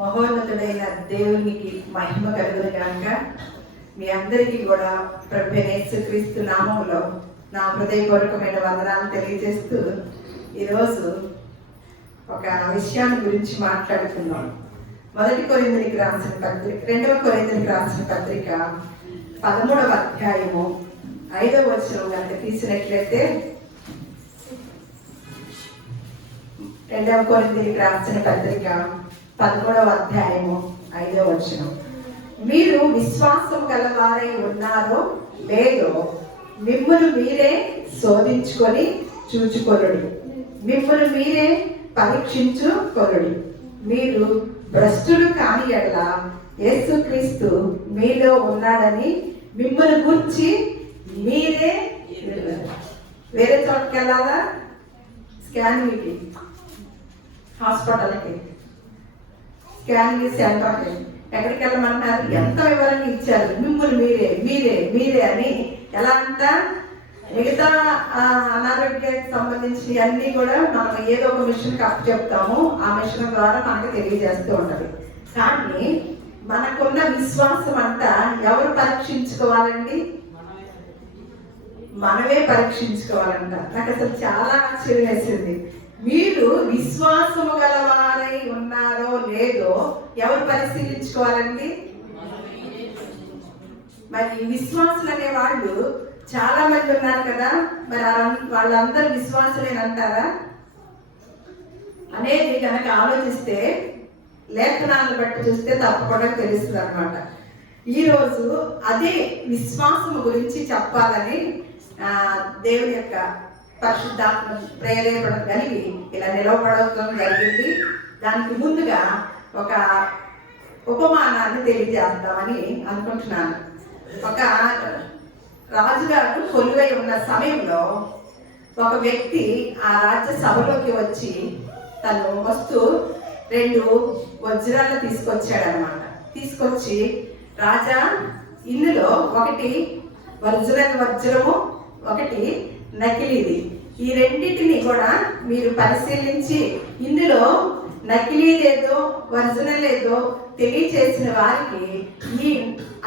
మహోన్నతుడైన దేవునికి మహిమ కలుగును గాక. మీ అందరికీ కూడా ప్రభువైన యేసుక్రీస్తు నామములో నా హృదయపూర్వకమైన వందనాలు తెలియజేస్తూ ఈరోజు ఒక విషయాన్ని గురించి మాట్లాడుతున్నాం. 1 కొరింథీయులకు రాసిన పత్రిక 2 కొరింథీయులకు రాసిన పత్రిక 13వ అధ్యాయము 5వ వచనం కనుక తీసినట్లయితే 2 కొరింథీయులకు రాసిన పత్రిక 13వ అధ్యాయము 5వ వచనం. మీరు విశ్వాసం గలవారై ఉన్నారో లేదో మిమ్మును మీరే శోధించుకొని చూచుకొనుడి, మిమ్మును మీరే పరీక్షించుకొనుడి. మీరు భ్రష్టులు కాని ఎడల యేసుక్రీస్తు మీలో ఉన్నాడని మిమ్మల్ని గురించి మీరే వేరే చోటుకి వెళ్ళాలా, స్కానింగ్కి, హాస్పిటల్కి, స్కానింగ్ సెంటర్కి, ఎక్కడికి వెళ్ళమంటారు? ఎంత వివరంగా ఇచ్చారు. మిమ్మల్ని మీరే మీరే మీరే అని ఎలా అంట. మిగతా అనారోగ్యానికి సంబంధించి అన్ని కూడా మనం ఏదో ఒక మిషన్కి అప్పు చెప్తాము, ఆ మిషన్ ద్వారా మనకు తెలియజేస్తూ ఉంటది. కానీ మనకున్న విశ్వాసం అంతా ఎవరు పరీక్షించుకోవాలండి? మనమే పరీక్షించుకోవాలంట. నాకు అసలు చాలా ఆశ్చర్యం వేసింది. మీరు విశ్వాసము గలవారై ఉన్నారో లేదో ఎవరు పరిశీలించుకోవాలండి? మరి విశ్వాసులు అనే వాళ్ళు చాలా మంది ఉన్నారు కదా, మరి వాళ్ళందరూ విశ్వాసులేనంటారా అనేది కనుక ఆలోచిస్తే, లేఖనాలను బట్టి చూస్తే తప్పకుండా తెలుస్తుంది అనమాట. ఈరోజు అదే విశ్వాసము గురించి చెప్పాలని దేవుని యొక్క పరిశుద్ధాత్మ ప్రేరేపణ కలిగి ఇలా నిలవబడటం జరిగింది. దానికి ముందుగా ఒక ఉపమానాన్ని తెలియజేద్దామని అనుకుంటున్నాను. ఒక రాజుగారు కొలువై ఉన్న సమయంలో ఒక వ్యక్తి ఆ రాజ్య సభలోకి వచ్చి తను వస్తూ 2 వజ్రాలను తీసుకొచ్చాడనమాట. తీసుకొచ్చి, రాజా, ఇందులో ఒకటి ఒరిజినల్ వజ్రము, ఒకటి నకిలీది. ఈ రెండింటిని కూడా మీరు పరిశీలించి ఇందులో నకిలీదేదో ఒరిజినల్ ఏదో తెలియచేసిన వారికి ఈ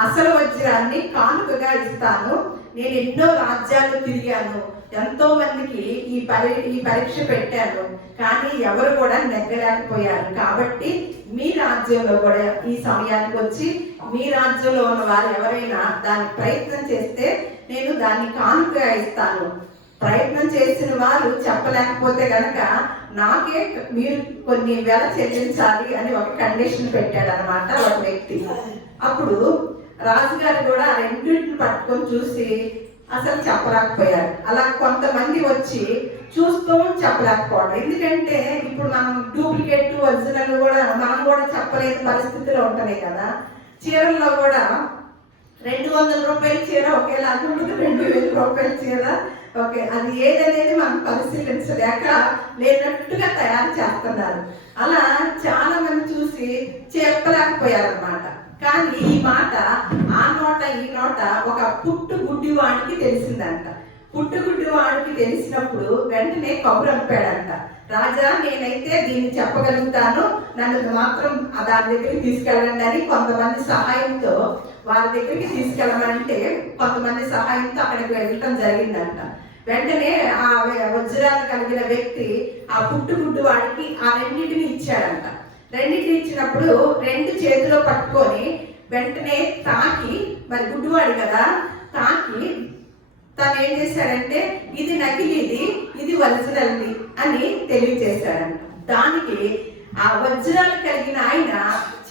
అసలు వజ్రాన్ని కానుకగా ఇస్తాను. నేను ఎన్నో రాజ్యాలు తిరిగాను, ఎంతో మందికి ఈ పరీక్ష పెట్టాను, కానీ ఎవరు కూడా నెగ్గలేకపోయారు. కాబట్టి మీ రాజ్యంలో కూడా ఈ సమయానికి వచ్చి మీ రాజ్యంలో ఉన్న వారు ఎవరైనా దాన్ని ప్రయత్నం చేస్తే నేను దాన్ని కానుకగా ఇస్తాను. ప్రయత్నం చేసిన వారు చెప్పలేకపోతే గనక నాకే మీరు కొన్ని వేల చెల్లించాలి అని ఒక కండిషన్ పెట్టాడు అనమాట ఒక వ్యక్తి. అప్పుడు రాజుగారు కూడా ఆ రెండింటిని పట్టుకొని చూసి అసలు చెప్పలేకపోయారు. అలా కొంతమంది వచ్చి చూస్తూ చెప్పలేకపోవడం. ఎందుకంటే ఇప్పుడు మనం డూప్లికేట్ ఒరిజినల్ కూడా మనం కూడా చెప్పలేని పరిస్థితిలో ఉంటున్నాయి కదా. చీరల్లో కూడా 200 రూపాయల చీర ఒకేలాగా ఉంటుంది, 2000 రూపాయల చీర ఓకే, అది ఏదనేది మనం పరిశీలించలేక లేనట్టుగా తయారు చేస్తున్నారు. అలా చాలా మంది చూసి చెప్పలేకపోయారు అనమాట. కానీ ఈ మాట ఆ నోట ఈ నోట ఒక పుట్టుగుడ్డివాడికి తెలిసిందంట. పుట్టుగుడ్డివాడికి తెలిసినప్పుడు వెంటనే కబురు అంపాడంట, రాజా, నేనైతే దీన్ని చెప్పగలుగుతాను, నన్ను మాత్రం దాని దగ్గరికి తీసుకెళ్ళండి అని కొంతమంది సహాయంతో వారి దగ్గరికి తీసుకెళ్ళమంటే కొంతమంది సహాయంతో అక్కడికి వెళ్ళటం జరిగిందంట. వెంటనే ఆ వజ్రాలు కలిగిన వ్యక్తి ఆ పుట్టుగుడ్డు వాడికి ఆ రెండింటిని ఇచ్చాడంట. రెండింటిని ఇచ్చినప్పుడు 2 చేతిలో పట్టుకొని వెంటనే తాకి, మరి గుడ్డువాడు కదా, తాకి తను ఏం చేశాడంటే ఇది నకిలీది, ఇది ఒరిజినల్ది అని తెలియజేశాడంట. దానికి ఆ వజ్రాలు కలిగిన ఆయన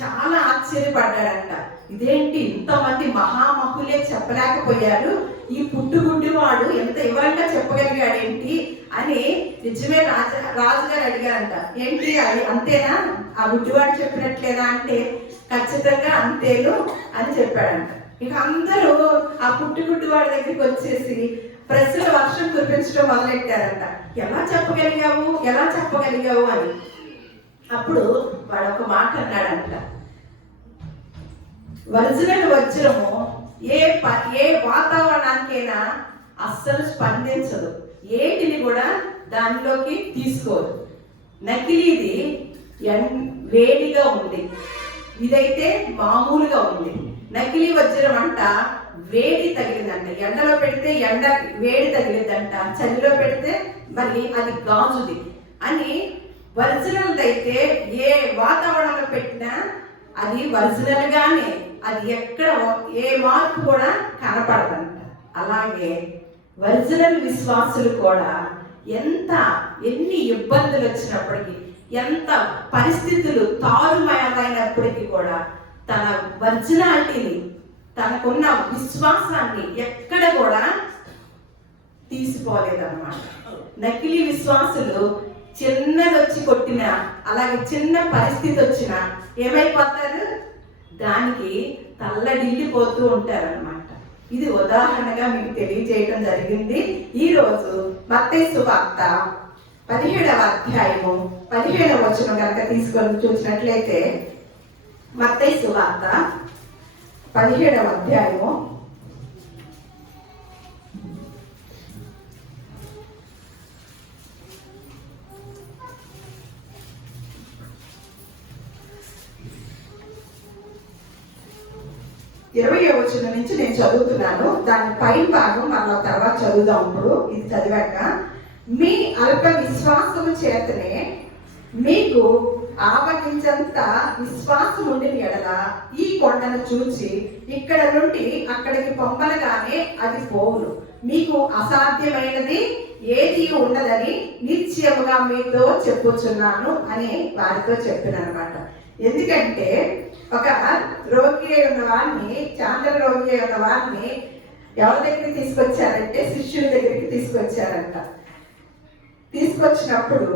చాలా ఆశ్చర్యపడ్డాడంట. ఇదేంటి, ఇంతమంది మహామహులే చెప్పలేకపోయారు, ఈ పుట్టుగుడ్డి వాడు ఎంత వివరంగా చెప్పగలిగాడేంటి అని నిజమే రాజుగారు అడిగారంట. ఏంటి అది అంతేనా, ఆ గుడ్డివాడు చెప్పినట్లేదా అంటే ఖచ్చితంగా అంతేను అని చెప్పాడంట. ఇక అందరూ ఆ పుట్టుగుడ్డి వాడి దగ్గరికి వచ్చేసి ప్రశ్నల వర్షం కురిపించడం మొదలెట్టారంట. ఎలా చెప్పగలిగావు, ఎలా చెప్పగలిగావు అని. అప్పుడు వాడు ఒక మాట అన్నాడంట, ఒరిజినల్ వజ్రము ఏ వాతావరణానికైనా అస్సలు స్పందించదు, ఏటిని కూడా దానిలోకి తీసుకోదు. నకిలీది వేడిగా ఉంది, ఇదైతే మామూలుగా ఉంది. నకిలీ వజ్రం అంట వేడి తగిలిందంట, ఎండలో పెడితే ఎండ వేడి తగిలిందంట, చలిలో పెడితే మరి అది గాజుది అని. ఒరిజినల్ అయితే ఏ వాతావరణంలో పెట్టినా అది ఒరిజినల్ గానే, అది ఎక్కడ ఏ మార్పు కూడా కనపడదంట. అలాగే ఒరిజినల్ విశ్వాసులు కూడా ఎన్ని ఇబ్బందులు వచ్చినప్పటికీ, ఎంత పరిస్థితులు తారుమాయమైనప్పటికీ కూడా తన ఒరిజినాలిటీని, తనకున్న విశ్వాసాన్ని ఎక్కడ కూడా తీసిపోలేదన్నమాట. నకిలీ విశ్వాసులు చిన్నది వచ్చి కొట్టినా, అలాగే చిన్న పరిస్థితి వచ్చినా ఏమైపోతారు, దానికి తల్లడిల్లిపోతూ ఉంటారన్నమాట. ఇది ఉదాహరణగా మీకు తెలియజేయడం జరిగింది. ఈరోజు మత్తయి సువార్త 17వ అధ్యాయము 17వ వచనం కనుక తీసుకొని చూసినట్లయితే, మత్తయి సువార్త 17వ అధ్యాయము 20వ వచనం నుంచి నేను చదువుతున్నాను. దాని పై భాగం మనం తర్వాత చదువుదాం. ఇప్పుడు ఇది చదివాక, మీ అల్ప విశ్వాసము చేతనే మీకు ఆవగించంత విశ్వాసం ఉండిన ఎడల ఈ కొండను చూచి ఇక్కడ నుండి అక్కడికి పంపనగానే అది పోవును. మీకు అసాధ్యమైనది ఏది ఉండదని నిశ్చయముగా మీతో చెప్పుచున్నాను అని వారితో చెప్పిననమాట. ఎందుకంటే ఒక రోగి అయి ఉన్న వారిని, చాంద్ర రోగి అయి ఉన్న వారిని ఎవరి దగ్గరికి తీసుకొచ్చారంటే శిష్యుల దగ్గరికి తీసుకొచ్చారంట. తీసుకొచ్చినప్పుడు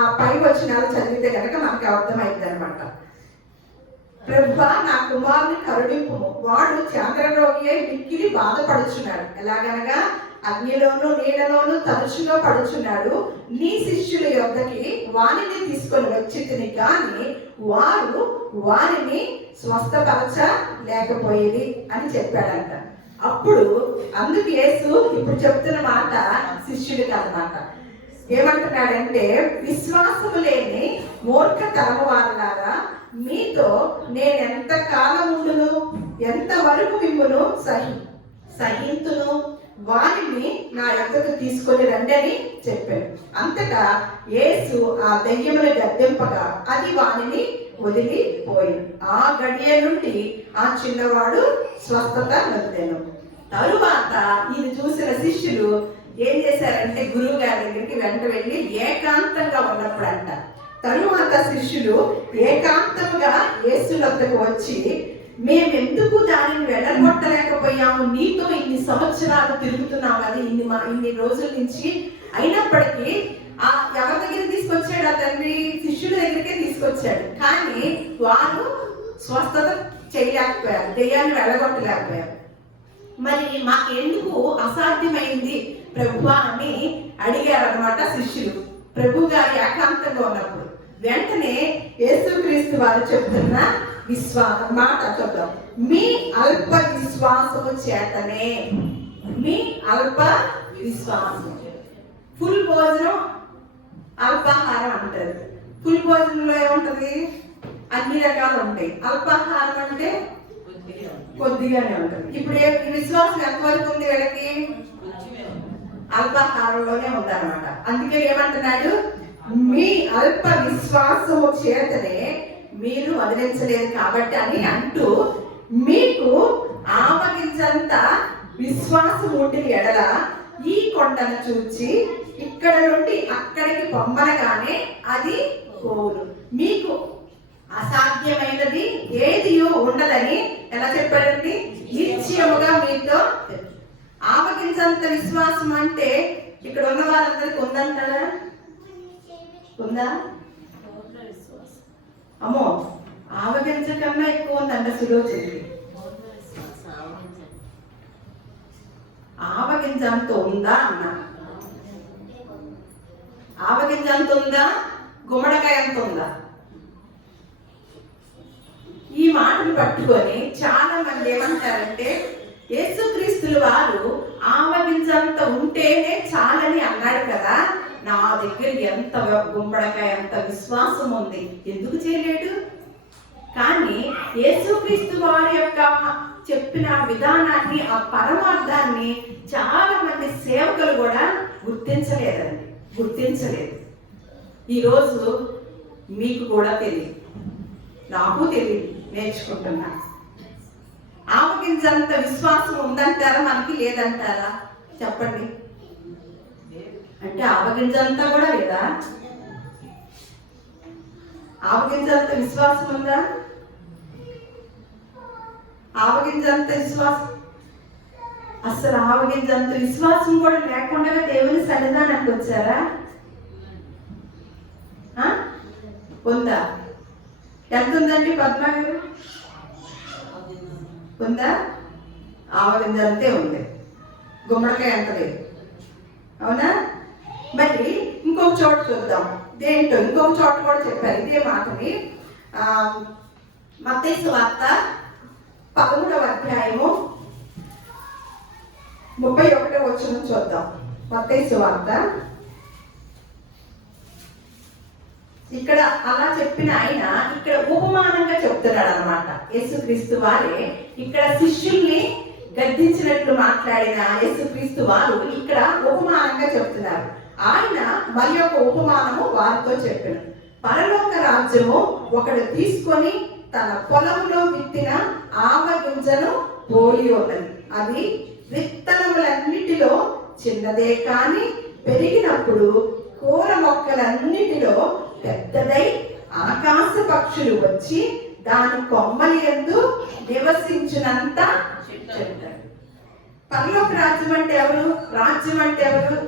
ఆ పై వచనాలు చదివితే కనుక మనకు అర్థమైంది అనమాట. ప్రభువా, నా కుమారుని కరుణింపుము, వాడు చాంద్రరోగి అయి మిక్కిలి బాధపడుచున్నాడు. ఎలాగనగా అగ్నిలోను నీడలోను తరచుగా పడుచున్నాడు. నీ శిష్యుల యొద్దకి వారిని తీసుకొని వచ్చితిని, కానీ వారు వారిని స్వస్థపరచ లేకపోయేది అని చెప్పాడంట. అప్పుడు అందుకు యేసు ఇప్పుడు చెప్తున్న మాట శిష్యుడికి అన్నమాట. ఏమంటున్నాడంటే, విశ్వాసము లేని మూర్ఖతరము వారులారా, మీతో నేను ఎంత కాలం ఉండును, ఎంత వరకు మిమ్మును సహింతును, వారిని నా యొద్దకు తీసుకొని రండి అని చెప్పాను. అంతటా యేసు ఆ దెయ్యమును గద్దింపగా అది వారిని వదిలిపోయింది. ఆ గడియ నుండి ఆ చిన్నవాడు స్వస్థత నొందెను. తరువాత ఇది చూసిన శిష్యులు ఏం చేశారంటే గురువు గారి దగ్గరికి వెంట వెళ్ళి ఏకాంతంగా ఉన్నప్పుడు అంట. తరువాత శిష్యులు ఏకాంతంగా యేసు వద్దకు వచ్చి, మేమెందుకు దానిని వెళ్ళగొట్టలేకపోయాము, నీతో ఇన్ని సంవత్సరాలు తిరుగుతున్నాం అది ఇన్ని రోజుల నుంచి, అయినప్పటికీ ఎవరి దగ్గర తీసుకొచ్చాడు ఆ తండ్రి, శిష్యుల దగ్గరికే తీసుకొచ్చాడు, కానీ వారు స్వస్థత చేయలేకపోయారు, దెయ్యాన్ని వెళ్ళగొట్టలేకపోయారు. మరి మాకెందుకు అసాధ్యమైంది ప్రభువా అని అడిగారు అనమాట శిష్యులు. ప్రభు గారు ఏకాంతంగా ఉన్నప్పుడు వెంటనే యేసుక్రీస్తు వారు చెప్తున్న మాట చూద్దాం. మీ అల్ప విశ్వాసము చేతనే, మీ అల్ప విశ్వాసం. ఫుల్ భోజనం అల్పాహారం అంటారు. ఫుల్ భోజనంలో ఏముంటది, అన్ని రకాలు ఉంటాయి. అల్పాహారం అంటే కొద్దిగానే ఉంటుంది. ఇప్పుడు విశ్వాసం ఎంతవరకు ఉంది వీళ్ళకి, అల్పాహారంలోనే ఉందన్నమాట. అందుకే ఏమంటున్నాడు, మీ అల్ప విశ్వాసము చేతనే మీరు వదిలించలేదు కాబట్టి అని అంటూ, మీకు ఆవగించంత విశ్వాసం ఉండిన ఎడల ఈ కొండను చూచి ఇక్కడ నుండి అక్కడికి పంపనగానే అది పోవును. మీకు అసాధ్యమైనది ఏది ఉండదని ఎలా చెప్పాడండి, నిశ్చయముగా మీతో. ఆవగించంత విశ్వాసం అంటే ఇక్కడ ఉన్న వారందరికి ఉందంటారా, ఉందా? అమ్మో, ఆవగించ కన్నా ఎక్కువ ఉందంట సులోచనకి. ఆవగింజ అంత ఉందా అన్న, ఆవగింజ అంత ఉందా, గుమ్మడికాయ అంత ఉందా? ఈ మాటలు పట్టుకొని చాలా మంది ఏమంటారంటే, యేసుక్రీస్తుల వారు ఆవగింజంత ఉంటేనే చాలని అన్నాడు కదా, నా దగ్గర ఎంత గుమ్మడికాయ ఎంత విశ్వాసం ఉంది, ఎందుకు చేయలేడు? కానీ యేసుక్రీస్తు వారి యొక్క చెప్పిన విధానాన్ని, ఆ పరమార్థాన్ని చాలా మంది సేవకులు కూడా గుర్తించలేదు. ఈరోజు మీకు కూడా తెలియదు, నాకు తెలియదు, నేర్చుకుంటున్నా. ఆవగింజంత విశ్వాసం ఉందంటారా మనకి, లేదంటారా? చెప్పండి. అంటే ఆవగింజంతా కూడా లేదా? ఆవగింజంత విశ్వాసం ఉందా? ఆవగింజంత విశ్వాసం, అసలు ఆవగింజంత విశ్వాసం కూడా లేకుండా దేవుని సన్నిధానానికి వచ్చారా? ఉందా? ఎంత ఉందండి పద్మ గారు? ఉందా? ఆవగింజంతే ఉంది, గుమ్మడికాయ ఎంత లేదు. అవునా? మరి ఇంకొక చోట చూద్దాం. దేంటో ఇంకొక చోట కూడా చెప్పారు ఇదే మాటని. మత్తయి సువార్త 13వ అధ్యాయము 31వ వచనం చూద్దాం. మత్తయి సువార్త. ఇక్కడ అలా చెప్పిన ఆయన ఇక్కడ ఉపమానంగా చెప్తున్నాడు అన్నమాట. యేసుక్రీస్తు వారే ఇక్కడ శిష్యుల్ని గద్దించినట్లు మాట్లాడిన యేసుక్రీస్తు వారు ఇక్కడ ఉపమానంగా చెప్తున్నారు. ఆయన మరి యొక్క ఉపమానము వారితో చెప్పారు. పరలోక రాజ్యము ఒకడు తీసుకొని తన పొలంలో విత్తిన ఆవగింజను పోలి ఉన్నది. అది విత్తనములన్నిటిలో చిన్నదే కానీ పెరిగినప్పుడు కూర మొక్కలన్నిటిలో పెద్దదై ఆకాశ పక్షులు వచ్చి దాని కొమ్మలి యందు నివసించినంత చెప్తారు. పరలోక రాజ్యం అంటే ఎవరు? రాజ్యం అంటే ఎవరు?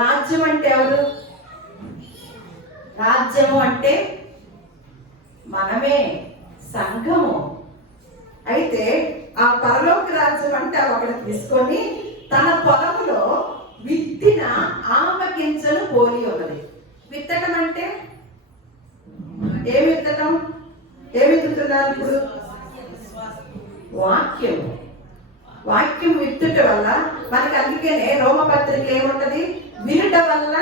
రాజ్యం అంటే ఎవరు? రాజ్యము అంటే మనమే, సంఘము. అయితే ఆ పరలోక రాజ్యం అంటే ఒకటి తీసుకొని తన పొలంలో విత్తిన ఆవగింజను పోలి ఉన్నది. విత్తడం అంటే ఏమి విత్తడం? ఏమి విత్తుతున్నారు ఇప్పుడు? వాక్యం విత్తుట వల్ల మనకి, అందుకనే రోమపత్రిక ఏముంటది? వినుట వల్ల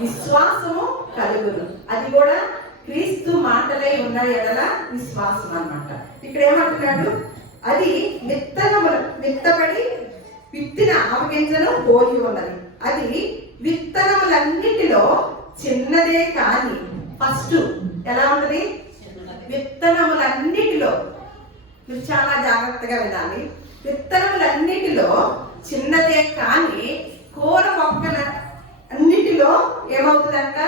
విశ్వాసము కలుగును. అది కూడా క్రీస్తు మాటలై ఉన్న ఎడల విశ్వాసం అన్నమాట. ఇక్కడ ఏమంటున్నాడు? అది విత్తబడి విత్తిన ఆవగింజను పోలి ఉన్నది. అది విత్తనములన్నిటిలో చిన్నదే కానీ, ఫస్ట్ ఎలా ఉంటది? విత్తనములన్నిటిలో, మీరు చాలా జాగ్రత్తగా వినాలి. విత్తనములన్నిటిలో చిన్నదే కానీ కూర మొక్కల అన్నిటిలో ఏమవుతుందంట?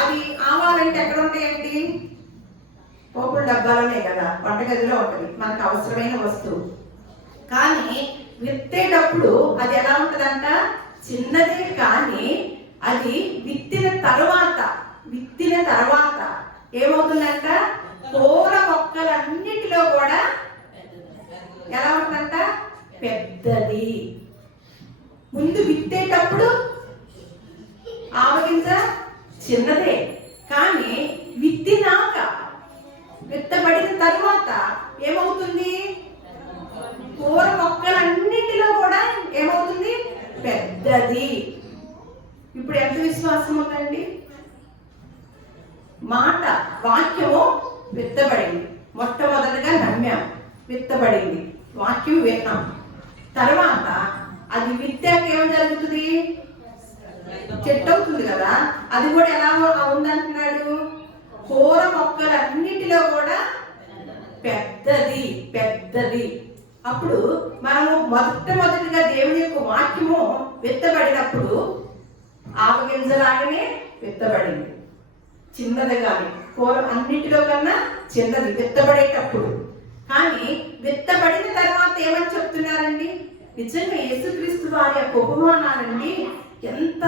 అది ఆవాలంటే ఎక్కడ ఉంటాయండి? పోపుల డబ్బాలోనే కదా, వంటగదిలో ఉంటుంది, మనకు అవసరమైన వస్తువు. కానీ విత్తేటప్పుడు అది ఎలా ఉంటుందంట? చిన్నదే కానీ అది విత్తిన తర్వాత ఏమవుతుందంట? కూర మొక్కలన్నిటిలో కూడా ఎలా ఉంటుందంట? పెద్దది. ముందు విత్తేటప్పుడు ఆవగింజ చిన్నదే కానీ విత్తబడిన తర్వాత ఏమవుతుంది? కూర మొక్కలన్నిటిలో కూడా ఏమవుతుంది? పెద్దది. ఇప్పుడు ఎంత విశ్వాసం ఉందండి? మాట, వాక్యము విత్తబడింది. మొట్టమొదటిగా నమ్మాం, విత్తబడింది, వాక్యం విన్నాం. తర్వాత అది విత్తాక ఏం జరుగుతుంది? చెట్టు అవుతుంది కదా. అది కూడా ఎలా ఉందంటున్నాడు? కూర మొక్కలన్నిటిలో కూడా పెద్దది. అప్పుడు మనము మొట్టమొదటిగా దేవుని యొక్క వాక్యము విత్తబడినప్పుడు ఆవగింజలాగానే విత్తబడింది, చిన్నది కానీ కూర అన్నిటిలో కన్నా చిన్నది విత్తబడేటప్పుడు. కానీ విత్తబడిన తర్వాత ఏమని చెప్తున్నారండి? నిజంగా యేసుక్రీస్తు వారి యొక్క ఉపమానాలండి ఎంత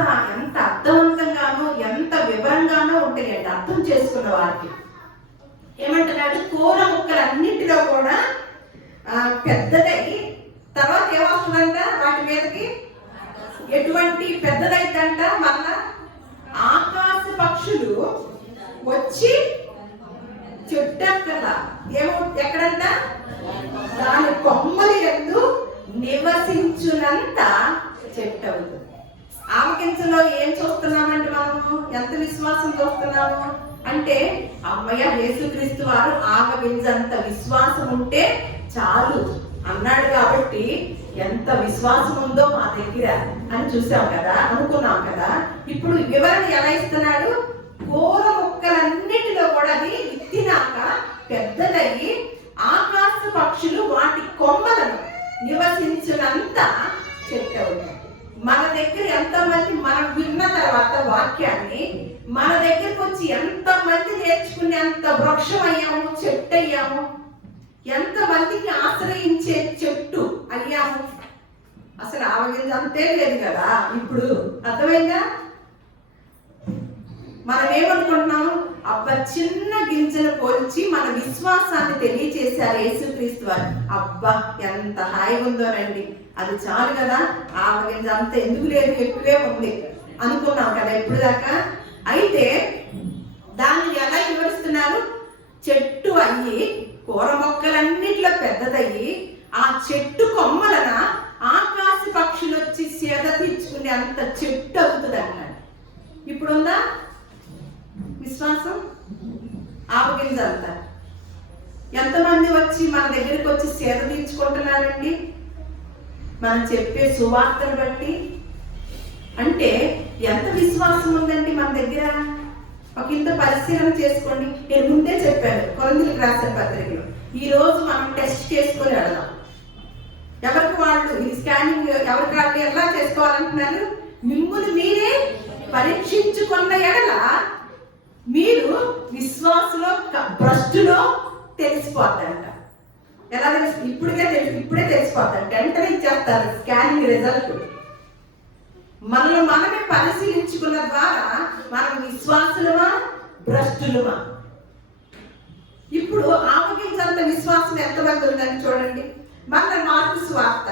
అర్థవంతంగానో ఎంత వివరంగానో ఉంటాయండి అర్థం చేసుకున్న వారికి. ఏమంటున్నాడు? కూర ముక్కలన్నింటిలో కూడా పెద్దదై తర్వాత ఏమవుతుందంట? వాటి మీదకి ఎటువంటి పెద్దదైందంట? మళ్ళా ఆకాశ పక్షులు వచ్చి చుట్టక్కల ఎక్కడంట? దాని కొమ్మలి యందు నివసించునంత చెట్టు అవుతుంది. ఆవగింజలో ఏం చూస్తున్నామంటే మనము ఎంత విశ్వాసం చూస్తున్నాము అంటే అమ్మయ్య యేసుక్రీస్తు వారు ఆవగింజంత విశ్వాసం ఉంటే చాలు అన్నాడు కాబట్టి ఎంత విశ్వాసం ఉందో మా దగ్గర అని చూసాం కదా, అనుకున్నాం కదా. ఇప్పుడు వివరణ ఎలా ఇస్తున్నాడు? కూర మొక్కలన్నిటిలో కూడా అది విత్తినాక పెద్దదయ్యి ఆకాశ పక్షులు వాటి కొమ్మలను నివసించినంత చెట్టు అవుతుంది. మన దగ్గర ఎంతమంది మనం విన్న తర్వాత వాక్యాన్ని మన దగ్గరకు వచ్చి ఎంతమంది నేర్చుకుని ఎంత వృక్షం అయ్యాము, చెట్టు అయ్యాము, ఎంతమందికి ఆశ్రయించే చెట్టు అయ్యాము. అసలు ఆవగింజ అంతే లేదు కదా ఇప్పుడు, అర్థమైందా? మనం ఏమనుకుంటున్నాము? అబ్బా చిన్న గింజలు పోల్చి మన విశ్వాసాన్ని తెలియచేశారు యేసుక్రీస్తు వారు. అబ్బా ఎంత హాయిగా ఉందోనండి, అది చాలు కదా, ఆవగింజ అంత ఎందుకు లేదు, ఎక్కువే ఉంది అనుకున్నాం కదా ఇప్పుడు దాకా. అయితే దాన్ని ఎలా వివరిస్తున్నారు? చెట్టు అయ్యి కూర మొక్కలన్నిట్లో పెద్దదయ్యి ఆ చెట్టు కొమ్మలన ఆకాశ పక్షులు వచ్చి సేద తీర్చుకునే అంత చెట్టు అవుతుంది అన్నాడు. ఇప్పుడుందా విశ్వాసం? ఆవగింజ అంత ఎంతమంది వచ్చి మన దగ్గరికి వచ్చి సేద తీర్చుకుంటున్నారండి మనం చెప్పే సువార్తను బట్టి? అంటే ఎంత విశ్వాసం ఉందండి మన దగ్గర? ఒక ఇంత పరిశీలన చేసుకోండి. నేను ముందే చెప్పాను కొరింథీయులకు రాసిన పత్రికలో, ఈ రోజు మనం టెస్ట్ చేసుకొని వెళదాం. ఎవరికి వాళ్ళు ఈ స్కానింగ్ ఎవరికి వాళ్ళు ఎలా చేసుకోవాలంటున్నారు? మిమ్మల్ని మీరే పరీక్షించుకున్న ఎడల మీరు విశ్వాసలో భ్రష్టులో తెలిసిపోతారంట. ఎలా తెలుసు? ఇప్పుడే తెలిసిపోతారు, వెంటనే ఇచ్చేస్తారు స్కానింగ్ రిజల్ట్. మనల్ని మనమే పరిశీలించుకున్న ద్వారా మనం విశ్వాసులమా భ్రష్టులమా? ఇప్పుడు ఆవగింజంత విశ్వాసం ఎంతమంది ఉందని చూడండి. మన మార్కు సువార్త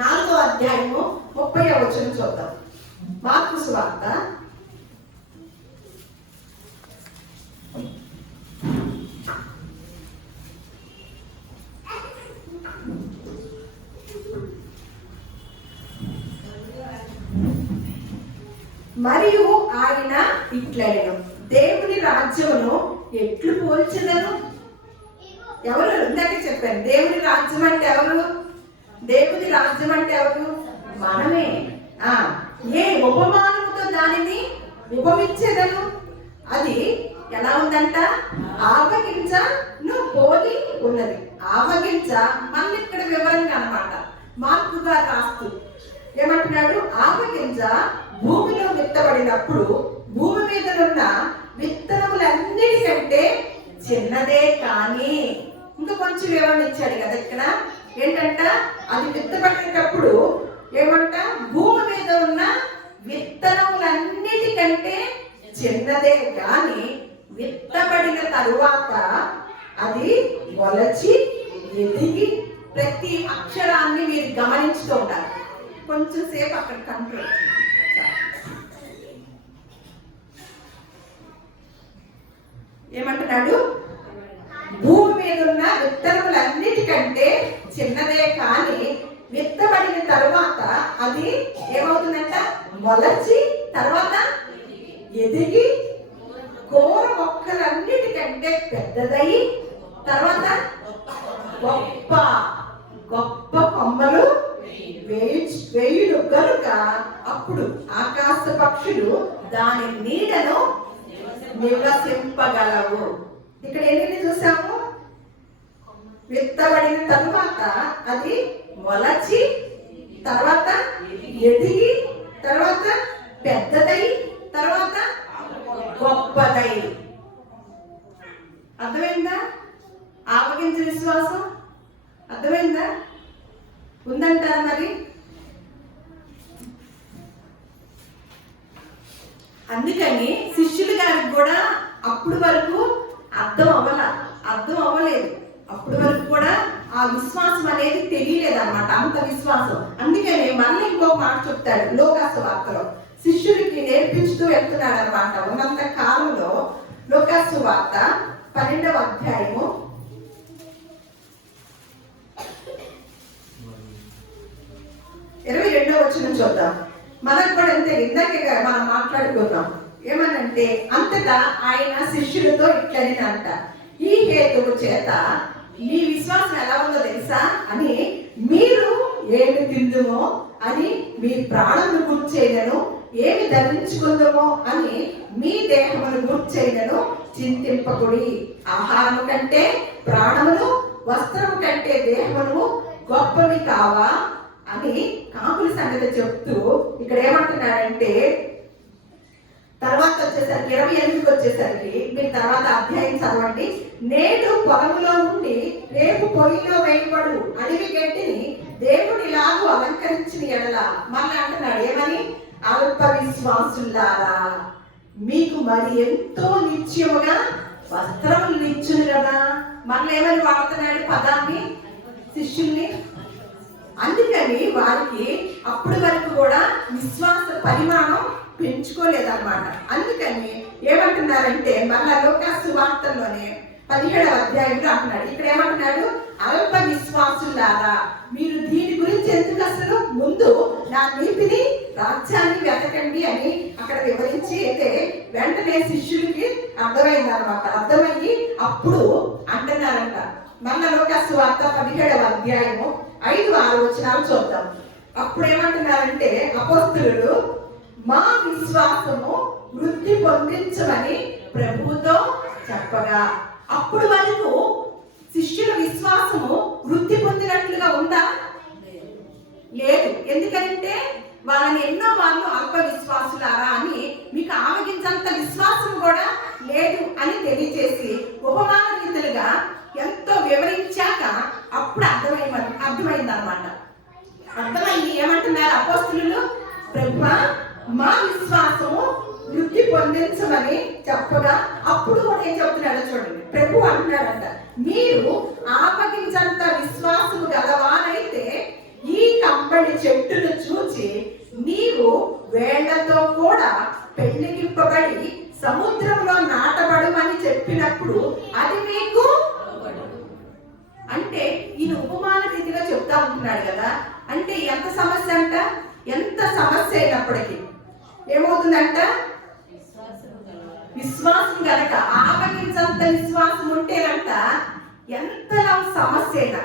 4వ అధ్యాయము 30వ వచనం చూద్దాం. మార్కు సువార్త మరియు ఆయన ఇట్లనెను, దేవుని రాజ్యమును ఎట్లు పోల్చెదను? ఎవరు? ఇందాక చెప్పాను, దేవుని రాజ్యం అంటే ఎవరు? దేవుని రాజ్యం అంటే ఎవరు? మనమే. ఏ ఉపమానముతో దానిని ఉపమించేదను? అది ఎలా ఉందంట? ఆవగింజను పోలి ఉన్నది. ఆవగింజ మళ్ళీ ఇక్కడ వివరంగా అన్నమాట మార్కు గారు రాస్తూ ఏమంటున్నాడు? ఆవగింజ భూమిలో విత్తబడినప్పుడు భూమి మీద ఉన్న విత్తనములన్నిటికంటే చిన్నదే కానీ, ఇంకా కొంచెం వివరణ ఇచ్చాడు కదా ఇక్కడ. ఏంటంట? అది విత్తబడినప్పుడు ఏమంట? భూమి మీద ఉన్న విత్తనములన్నిటికంటే చిన్నదే కానీ విత్తబడిన తరువాత అది మొలచి ఎదిగి, ప్రతి అక్షరాన్ని మీరు గమనించుతూ ఉంటారు. కొంచెం సేపు అక్కడ కంట్రోల్. ఏమంటున్నాడు? భూమి మీద ఉన్న విత్తనములన్నిటికంటే చిన్నదే కానీ విత్తబడిన తరువాత అది ఏమవుతుందంట? మొలచి తర్వాత ఎదిగి కూర మొక్కలన్నిటికంటే పెద్దదై తర్వాత గొప్ప గొప్ప కొమ్మలు వేయుడు గనుక అప్పుడు ఆకాశ పక్షులు దాని నీడను నివసింపగలవు. ఇక్కడ ఏంటి చూసాము? విత్తబడిన తరువాత అది మొలచి తర్వాత ఎదిగి తర్వాత పెద్దదై తర్వాత గొప్పదై. అర్థమైందా? ఆవగింజ విశ్వాసం అర్థమైందా? ఉందంటారా మరి? అందుకని శిష్యులు గారికి కూడా అప్పుడు వరకు అర్థం అవ్వలేదు. అప్పుడు వరకు కూడా ఆ విశ్వాసం అనేది తెలియలేదు అన్నమాట, అంత విశ్వాసం. అందుకని మళ్ళీ ఇంకో మాట చెప్తాడు లోకాసు వార్తలో, శిష్యుడికి నేర్పించుతూ వెళ్తున్నాడు అనమాట. ఉన్నంత కాలంలో లోకాసు వార్త 12వ అధ్యాయము 22వ వచనం చూద్దాం. మన చక్కగా మనం మాట్లాడుకుందాం. ఏమనంటే, అంతటా ఆయన శిష్యులతో ఇట్లనినంట, ఈ హేతువు చేత మీ విశ్వాసం ఎలా ఉందో తెలుసా అని, మీరు ఏమి తిందుమో అని మీ ప్రాణమును గుర్చేయను, ఏమి ధరించుకుందామో అని మీ దేహమును గుర్చేయను చింతింపకుడి. ఆహారము కంటే ప్రాణమును, వస్త్రము కంటే దేహమును గొప్పవి కావా అని కాకుల సంగతి చెప్తూ ఇక్కడ ఏమంటున్నాడంటే, తర్వాత వచ్చేసరికి 28కి వచ్చేసరికి మీరు తర్వాత అధ్యాయం చదవండి. నేడు పొలములో ఉండి రేపు పొయ్యిలో వేయబడు అడవి గడ్డిని దేవుడిలాగూ అలంకరించిన ఎడల, మళ్ళీ అంటున్నాడు ఏమని, అల్ప విశ్వాసులారా మీకు మరి ఎంతో నిత్యముగా వస్త్రములు ఇచ్చును కదా. మళ్ళీ ఏమని వాడుతున్నాడు పదాన్ని, శిష్యుల్ని. అందుకని వారికి అప్పటి వరకు కూడా విశ్వాస పరిమాణం పెంచుకోలేదన్నమాట. అందుకని ఏమంటున్నారంటే, మళ్ళా లోకాసు వార్తల్లోనే 17వ అధ్యాయంలో అంటున్నాడు. ఇక్కడ ఏమంటున్నాడు, అల్ప విశ్వాసులారా మీరు దీని గురించి ఎందుకు అసలు ముందు నా నీతిని రాజ్యాన్ని వెతకండి అని అక్కడ వివరించి అయితే వెంటనే శిష్యులకి అర్థమైంది అనమాట. అర్థమయ్యి అప్పుడు అంటున్నారంట. మళ్ళా లోకాసు వార్త 17వ అధ్యాయము 5-6 వచనాలు చూద్దాం. అప్పుడు ఏమంటున్నారంటే, అపోస్తలులు మా విశ్వాసము వృద్ధి పొందించమని ప్రభువుతో చెప్పగా, అప్పుడు వరకు శిష్యుల విశ్వాసము వృద్ధి పొందినట్లుగా ఉందా? లేదు. ఎందుకంటే వాళ్ళని వాళ్ళు అల్ప విశ్వాసులారా అని మీకు ఆవగించంత విశ్వాసం కూడా లేదు అని తెలియజేసి ఉపమాన రీతులుగా ఎంతో వివరించాక అప్పుడు అర్థమైంది అనమాట. అర్థమైంది. ఏమంటున్నారు అపోస్తలులు, ప్రభువా మా విశ్వాసము వృద్ధి పొందించమని చెప్పగా, అప్పుడు కూడా ఏం చెప్తున్నాడో చూడండి. ప్రభు అంటున్నాడంట, మీరు ఆపగించంత విశ్వాసము గలవారైతే ఈ కంబడి చెట్టును చూచి నీవు వేళ్లతో కూడా పెళ్లికింపబడి సముద్రంలో నాటబడమని చెప్పినప్పుడు అది మీకు. అంటే ఈయన ఉపమాన రీతిగా చెప్తా ఉంటున్నాడు కదా. అంటే ఎంత సమస్య అంట, ఎంత సమస్య అయినప్పటికీ ఏమవుతుందంట, విశ్వాసం కనుక ఆవగించంత విశ్వాసం ఉంటేనంట ఎంత సమస్య అయినా,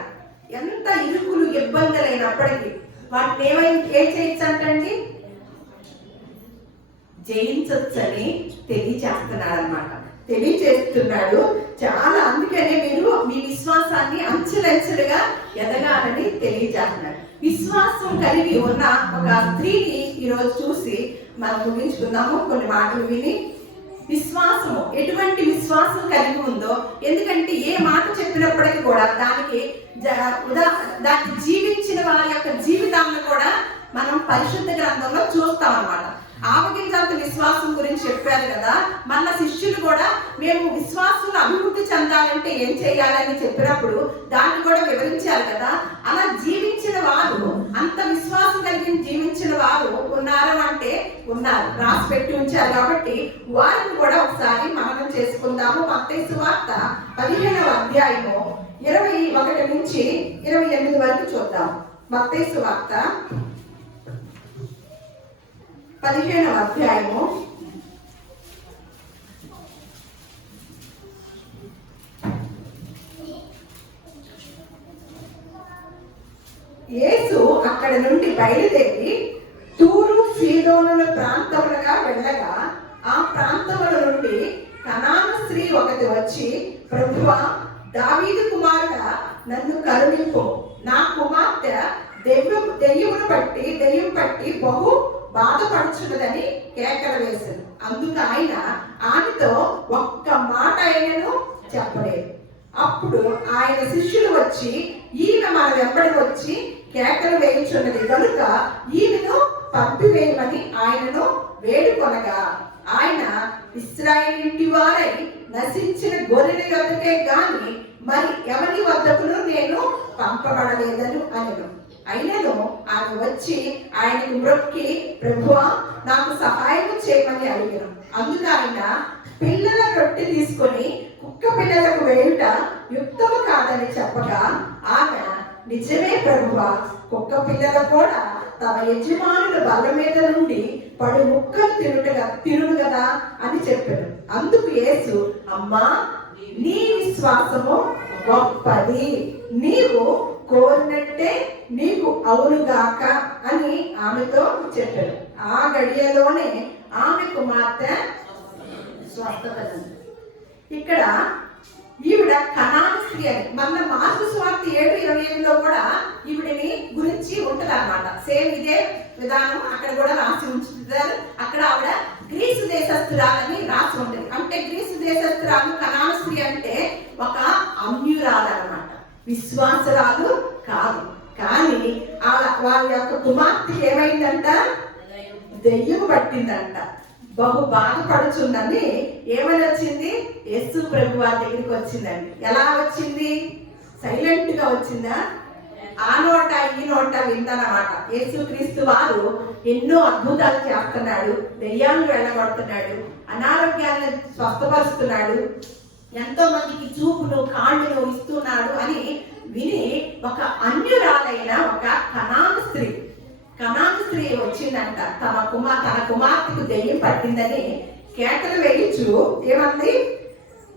ఎంత ఇరుకులు ఇబ్బందులైనప్పటికీ వాటిని ఏం చేయొచ్చు అంటండి, జయించొచ్చని తెలియచేస్తున్నాడు అనమాట. తెలియచేస్తున్నాడు చాలా. అందుకనే మీరు మీ విశ్వాసాన్ని అంచెలంచెలుగా ఎదగాలని తెలియజేస్తున్నాడు. విశ్వాసం కలిగి ఉన్న ఒక స్త్రీని ఈరోజు చూసి మనం ముగించుకుందాము కొన్ని మాటలు విని. విశ్వాసము ఎటువంటి విశ్వాసం కలిగి ఉందో, ఎందుకంటే ఏ మాట చెప్పినప్పటికీ కూడా దానికి జీవించిన వారి యొక్క జీవితాలను కూడా మనం పరిశుద్ధ గ్రంథంలో చూస్తాం అన్నమాట. ఆవగించంత విశ్వాసం గురించి చెప్పారు కదా. మళ్ళా శిష్యులు కూడా మేము విశ్వాసంలో అభివృద్ధి చెందాలంటే ఏం చేయాలని చెప్పినప్పుడు దాన్ని కూడా వివరించారు కదా. అలా జీవించిన వారు, అంత విశ్వాసం కలిగిన జీవించిన వారు ఉన్నారు అంటే ఉన్నారు, రాసి పెట్టి ఉంచారు. కాబట్టి వారిని కూడా ఒకసారి మననం చేసుకుందాము. మత్తయి సువార్త 15వ అధ్యాయము 21 నుంచి 28 వరకు చూద్దాం. మత్తయి సువార్త 15వ అధ్యాయము 'యేసు అక్కడి నుండి బయలుదేరి తూరు సీదోనుల ప్రాంతములుగా వెళ్ళగా, ఆ ప్రాంతముల నుండి కనాను స్త్రీ ఒకటి వచ్చి, ప్రభువా దావీదు కుమారుడా నన్ను కరుణింపు, నా కుమార్తె దెయ్యం పట్టి బహు బాధపడుచున్నదని కేకలు వేశాను. అందుకు ఆయన ఆమెతో ఒక్క మాట ఆయనను చెప్పలేదు. అప్పుడు ఆయన శిష్యులు వచ్చి, ఈమె మన వెంబడి వచ్చి కేకలు వేయించున్నది కనుక ఈమెను పంపివేయమని ఆయనను వేడుకొనగా, ఆయన ఇశ్రాయేలు వారై నశించిన గొర్రెల యొద్దకే గాని మరి ఎవరి వద్దకును నేను పంపబడలేదని అనను. అయినను ఆమె వచ్చి ఆయనకు మ్రొక్కి, ప్రభువా నాకు సహాయం చేయమని అడిగాను. అందుకు ఆయన పిల్లల రొట్టె తీసుకొని కుక్క పిల్లలకు వేయుట యుక్తము కాదని చెప్పగా, ఆమె నిజమే ప్రభువా, కుక్క పిల్లలు కూడా తమ యజమానుల బల్ల మీద నుండి పడు ముక్కలు తినుడు కదా అని చెప్పాడు. అందుకు యేసు, అమ్మా, నీ విశ్వాసము గొప్పది, నీవు కోరినట్టే నీకు అవునుగాక అని ఆమెతో చెప్పాడు. ఆ గడియలోనే ఆమె కుమార్తె స్వస్థత. ఇక్కడ ఈవిడ కనాను స్త్రీ అని మన మార్కు సువార్త 7:28లో కూడా ఈవిడని గురించి ఉంటది అన్నమాట. సేమ్ ఇదే విధానం అక్కడ కూడా రాసి ఉంచుతారు. అక్కడ ఆవిడ గ్రీసు దేశస్తురాలని రాసి ఉంటుంది. అంటే గ్రీసు దేశస్తురాలు కనాను స్త్రీ అంటే ఒక అన్యురాలు అన్నమాట, విశ్వాసరాలు కాదు. కానీ వాళ్ళ యొక్క కుమార్తెకి ఏమైందంట? దెయ్యం పట్టిందంట. బహు బాధపడుచుందని ఏమని వచ్చింది? యేసు ప్రభు వారి దగ్గరికి వచ్చిందండి. ఎలా వచ్చింది? సైలెంట్ గా వచ్చిందా? ఆ నోట ఈ నోట విందనమాట. యేసుక్రీస్తు వారు ఎన్నో అద్భుతాలు చేస్తున్నాడు, దెయ్యాలను వెళ్ళగొడుతున్నాడు, అనారోగ్యాలను స్వస్థపరుస్తున్నాడు, ఎంతో మందికి చూపును కాళ్ళను ఇస్తున్నాడు అని విని ఒక అన్యురాలైన ఒక కనాను స్త్రీ వచ్చిందంట. తన కుమార్తెకు దెయ్యం పట్టిందని కేకలు వేయచ్చు. ఏమంది?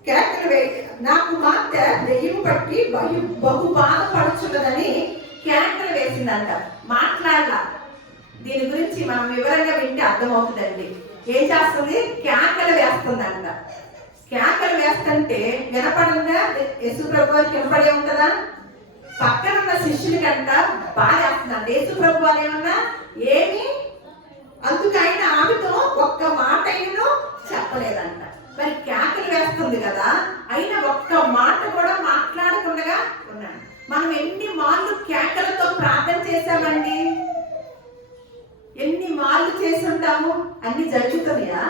కేకలు వేయి, నా కుమార్తె దెయ్యం పట్టి బహు బాధపడుచున్నదని కేకలు వేసిందంట. మాట్లాడాల. దీని గురించి మనం వివరంగా వింటే అర్థమవుతుందండి. ఏం చేస్తుంది? కేకలు వేస్తుందంట. కేకలు వేస్తుంటే వినపడంగా యేసు ప్రభు వారికి వినపడే ఉంటుందా? పక్కన ఉన్న శిష్యులకంట బాగా వేస్తుందంట. యేసు ప్రభు వారు ఏమన్నా ఏమి అందుకైన ఆమెతో ఒక్క మాట అయినను చెప్పలేదంట. మరి కేకలు వేస్తుంది కదా, అయినా ఒక్క మాట కూడా మాట్లాడకుండా ఉన్నాడు. మనం ఎన్ని మార్లు కేకలతో ప్రార్థన చేశామండి? ఎన్ని మార్లు చేసి ఉంటాము? అన్ని జరుగుతున్నాయా?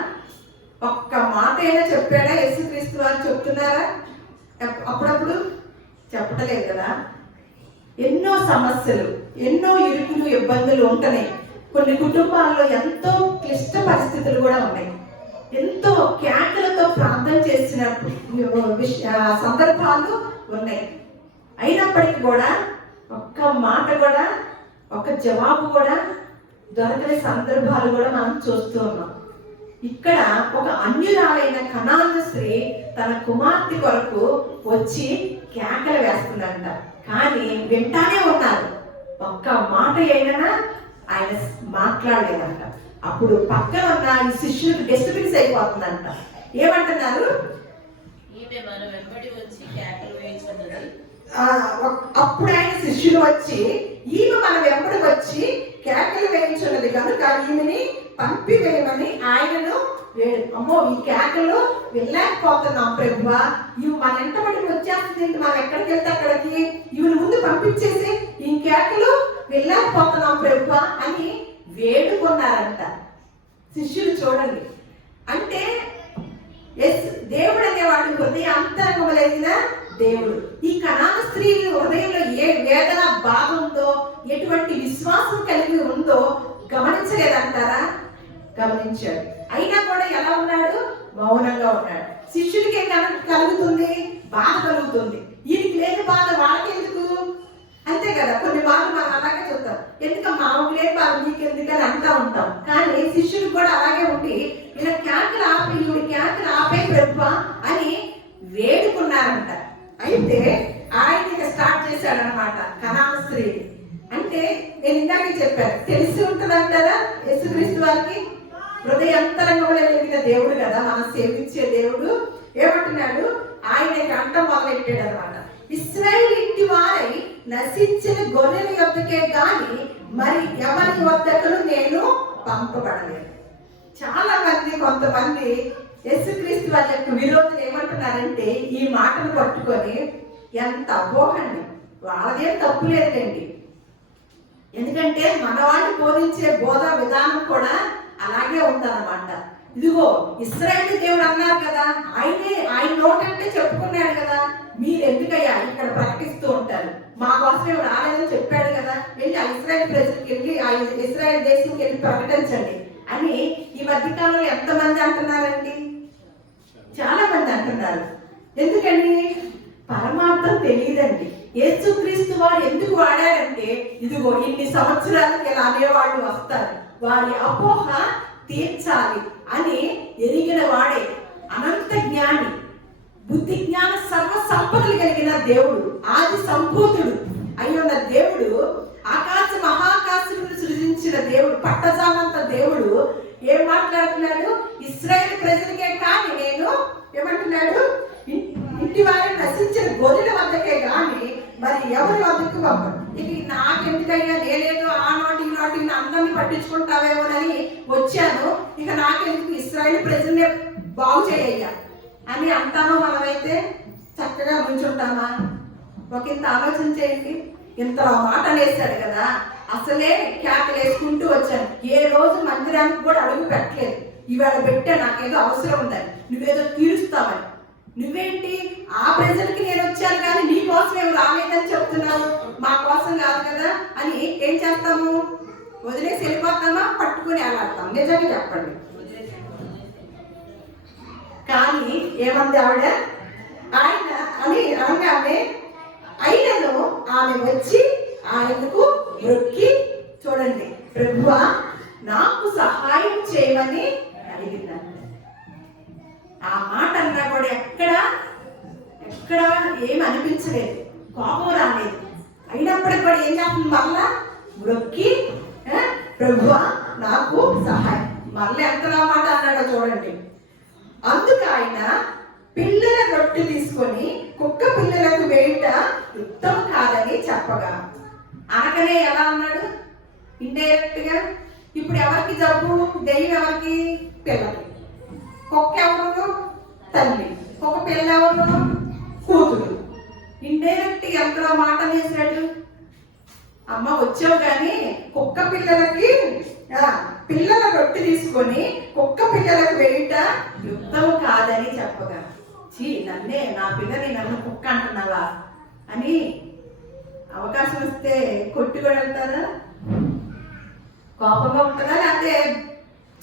ఒక్క మాట అయినా చెప్పాడా యేసుక్రీస్తు వారు? చెప్తున్నారా? అప్పుడప్పుడు చెప్పటలేదు కదా. ఎన్నో సమస్యలు, ఎన్నో ఇరుకులు, ఇబ్బందులు ఉంటున్నాయి. కొన్ని కుటుంబాల్లో ఎంతో క్లిష్ట పరిస్థితులు కూడా ఉన్నాయి. ఎంతో కేకలతో ప్రార్థన చేసిన సందర్భాలు ఉన్నాయి. అయినప్పటికీ కూడా ఒక్క మాట కూడా, ఒక జవాబు కూడా దొరకని సందర్భాలు కూడా మనం చూస్తూ ఉన్నాం. ఇక్కడ ఒక అన్యురాలైన కనాను స్త్రీ తన కుమార్తె కొరకు వచ్చి కేకలు వేస్తుందంట. కానీ వింటానే ఉన్నారు. ఒక్క మాట అయినా ఆయన మాట్లాడలేదంట. అప్పుడు పక్కన ఉన్న ఈ శిష్యులకు డిస్టర్బెన్స్ అయిపోతుందంట. ఏమంటున్నారు? అప్పుడు ఆయన శిష్యులు వచ్చి, ఈమె మన వెంబడి వచ్చి కేకలు వేయించున్నది కనుక ఈమెని పంపివేయమని ఆయనను వేడు. అమ్మో, ఈ కేకలు వెళ్ళలేకపోతున్నాం ప్రభువా, ఇవి మన ఎంతబడి వచ్చేస్తుంది, మనం ఎక్కడికి వెళ్తే అక్కడికి ఇవి ముందు పంపించేసి ఈ కేకలు వెళ్ళలేకపోతున్నాం ప్రభువా అని వేడుకున్నారంట శిష్యులు. చూడండి, అంటే దేవుడు అనేవాడు హృదయ అంతరంగములైన దేవుడు. ఈ కనాను స్త్రీ హృదయంలో ఏ వేదన, బాధ ఉందో, ఎటువంటి విశ్వాసం కలిగి ఉందో గమనించలేదంటారా? గమనించాడు. అయినా కూడా ఎలా ఉన్నాడు? మౌనంగా ఉన్నాడు. శిష్యుడికి ఏం కలుగుతుంది? బాధ కలుగుతుంది. వీరికి లేని బాధ వాళ్ళకి ఎందుకు? అంతే కదా. కొన్ని బాధలు మనం అలాగే చూస్తాం. ఎందుకమ్మా ఆమెకు లేని బాధ నీకెందుకని అంటా ఉంటాం. కానీ శిష్యుడికి కూడా అలాగే ఉండి ఇలా కేకలు ఆపి, ఈవిడ కేకలు ఆపే ప్రభువా అని వేడుకున్నారంట. అయితే ఆయన స్టార్ట్ చేశాడనమాట కనాను స్త్రీ. అంటే నేను ఇందాక చెప్పాను, తెలిసి ఉంటుందంటారా యేసుక్రీస్తు వారికి? హృదయ అంతరంగంలో వెలిగిన దేవుడు కదా, మనం సేవించే దేవుడు. ఏమంటున్నాడు? ఆయన అంట మొదలెట్టాడు అనమాట. ఇశ్రాయేలు ఇంటి వారై నశించిన గొర్రెల యొద్దకే గాని మరి ఎవరి వద్దకు నేను పంపబడలేదు. చాలా మంది, కొంతమంది యేసుక్రీస్తు వారి యొక్క విరోధులు ఏమంటున్నారంటే ఈ మాటను పట్టుకొని ఎంత అపోహండి, వాళ్ళదేం తప్పు లేదండి. ఎందుకంటే మన వాళ్ళు బోధించే బోధ విధానం కూడా అలాగే ఉందన్నమాట. ఇదిగో ఇశ్రాయేలు దేవుడు అన్నారు కదా, ఆయన నోటంటే చెప్పుకున్నాడు కదా, మీరు ఎందుకయ్యా ఇక్కడ ప్రకటిస్తూ ఉంటారు? మా కోసం ఎవరు రాలేదని చెప్పాడు కదా, వెళ్ళి ఆ ఇశ్రాయేల్ ప్రజలకు వెళ్ళి, ఆ ఇశ్రాయేల్ దేశంకి వెళ్ళి ప్రకటించండి అని ఈ మధ్యకాలంలో ఎంతమంది అంటున్నారండి? చాలా మంది అంటున్నారు. ఎందుకని? పరమార్థం తెలియదండి. యేసుక్రీస్తు వారు ఎందుకు వాడారంటే, ఇదిగో ఇన్ని సంవత్సరాలకి ఇలా అనేవాళ్ళు వస్తారు, వారి అపోహ తీర్చాలి అని ఎరిగిన వాడే అనంత జ్ఞాని, బుద్ధి జ్ఞాన సర్వ సంపదలు కలిగిన దేవుడు, ఆది సంభూతుడు అయ్యున్న దేవుడు, ఆకాశ మహాకాశమును సృజించిన దేవుడు, పట్టజాలంత దేవుడు ఏం మాట్లాడుతున్నాడు? ఇశ్రాయేలు ప్రజలకే కానీ నేను ఏమంటున్నాడు? ఇంటి వారిని నశించిన గొర్రెల వద్దకే కానీ మరి ఎవరి వద్దకు పంపడు. ఇక నాకెందుకయ్యా, నేనేదో ఆ నోటి ఈ నోటి అందరినీ పట్టించుకుంటావేమోనని వచ్చాను, ఇక నాకెందుకు, ఇశ్రాయేలు ప్రజల్ని బాగు చేయ్యా అని అంటామో మనమైతే చక్కగా ముంచుంటామా? ఒక ఇంత ఆలోచన చేయండి. ఇంత మాట వేశాడు కదా, అసలే క్యాకలు వేసుకుంటూ వచ్చాను, ఏ రోజు మందిరానికి కూడా అడుగు పెట్టలేదు. ఇవాళ పెట్టా, నాకేదో అవసరం ఉందని, నువ్వేదో తీరుస్తావని. నువ్వేంటి, ఆ ప్రజలకి నేను వచ్చాను కానీ నీ కోసం ఏం రాలేదని చెప్తున్నావు, మా కోసం కాదు కదా అని ఏం చేస్తాము? వదిలేసి వెళ్ళిపోతామా? పట్టుకుని అలాడతాం? నిజంగా చెప్పండి. కానీ ఏమంది ఆవిడ? ఆయన అని అనగానే అయినను ఆమె వచ్చి ఆయనకు మొక్కి, చూడండి, ప్రభువా నాకు సహాయం చేయమని అడిగిందంట. ఆ మాట అన్నా కూడా ఎక్కడ ఏమి అనిపించలేదు, కోపం రాలేదు. అయినప్పటికీ కూడా ఏం చేస్తుంది? మళ్ళా మొక్కి, ప్రభువా నాకు సహాయం. మళ్ళీ ఎంతలా మాట అన్నాడో చూడండి. అందుకు ఆయన పిల్లల రొట్టె తీసుకొని కుక్క పిల్లలకు వేయుట యుక్తం కాదని చెప్పగా, అనకనే ఎలా అన్నాడు? ఇండైరెక్ట్ గా. ఇప్పుడు ఎవరికి జబ్బు? దెయ్యం ఎవరికి? పిల్లలు. కుక్క ఎవరు? తల్లి. కుక్క పిల్ల ఎవరు? కూతురు. ఇండైరెక్ట్ ఎంతలో మాట వేసాడు? అమ్మ వచ్చావు కానీ కుక్క పిల్లలకి పిల్లల రొట్టె తీసుకొని కుక్క పిల్లలకు వేయుట యుక్తం కాదని చెప్పగా, నన్నే, నా పిల్లని నన్ను కుక్క అంటున్నావా అని అవకాశం వస్తే కొట్టి కూడా వెళ్తారా? కోపంగా ఉంటుందా? లేకపోతే